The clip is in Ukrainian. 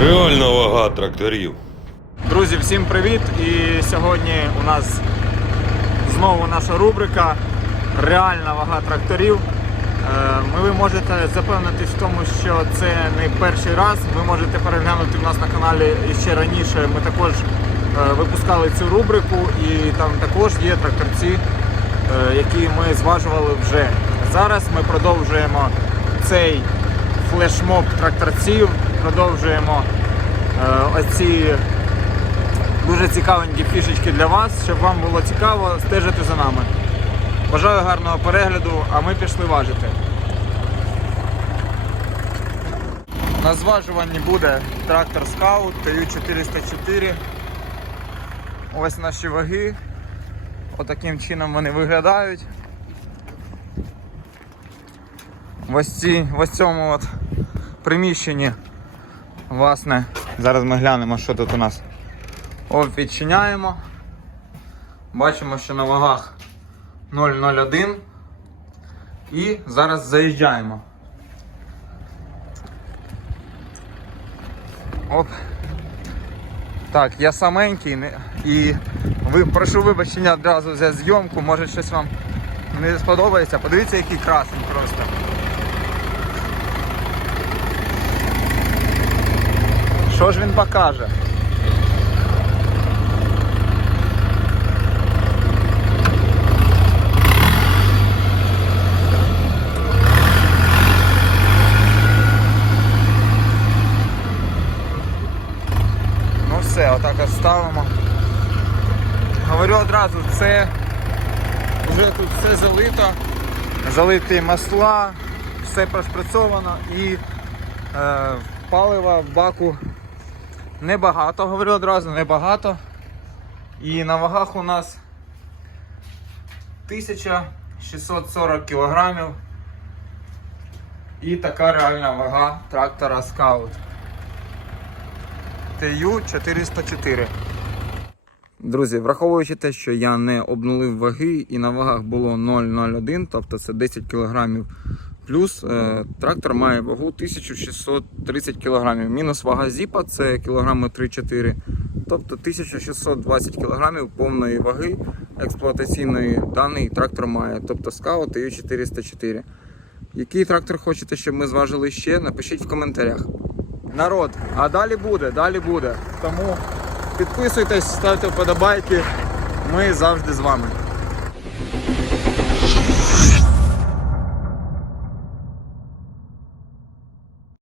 Реальна вага тракторів. Друзі, всім привіт! І сьогодні у нас знову наша рубрика Реальна вага тракторів. Е, ви можете запевнитись в тому, що це не перший раз. Ви можете переглянути в нас на каналі і ще раніше. Ми також е, випускали цю рубрику, і там також є тракторці, е, які ми зважували вже. Зараз ми продовжуємо цей флешмоб тракторців, продовжуємо е, оці дуже цікавенькі фішечки для вас, щоб вам було цікаво стежити за нами. Бажаю гарного перегляду, а ми пішли важити. На зважуванні буде трактор Scout TU404. Ось наші ваги. Отаким чином вони виглядають. В ось, ці, ось цьому от приміщенні. Власне, зараз ми глянемо, що тут у нас. От відчиняємо. Бачимо, що на вагах 0,01. І зараз заїжджаємо. Оп. Так, я саменький і ви, прошу вибачення одразу за зйомку, може щось вам не сподобається. Подивіться, який красень просто. Що ж він покаже? Ну все, отак от ставимо. Говорю одразу, це вже тут все залито, залиті масла, все прошприцовано і е, палива в баку небагато, говорю одразу, небагато. І на вагах у нас 1640 кілограмів. І така реальна вага трактора Scout. TU404. Друзі, враховуючи те, що я не обнулив ваги і на вагах було 0,01, тобто це 10 кг плюс, е, трактор має вагу 1630 кг. Мінус вага зіпа це кілограми 3-4, тобто 1620 кг повної ваги експлуатаційної даний трактор має, тобто Scout TU404. Який трактор хочете, щоб ми зважили ще, напишіть в коментарях. Народ, а далі буде, далі буде. Тому підписуйтесь, ставте вподобайки. Ми завжди з вами.